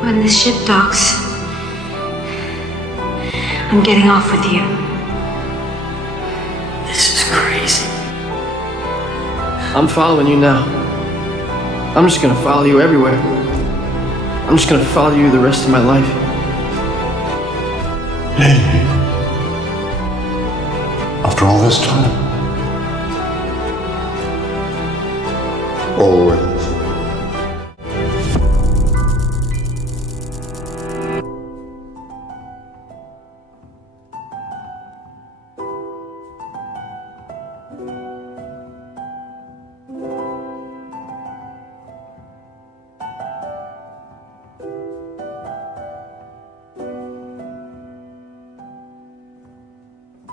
When the ship docks, I'm getting off with you. This is crazy. I'm following you now. I'm just gonna follow you everywhere. I'm just gonna follow you the rest of my life. Hey. After all this time. Always.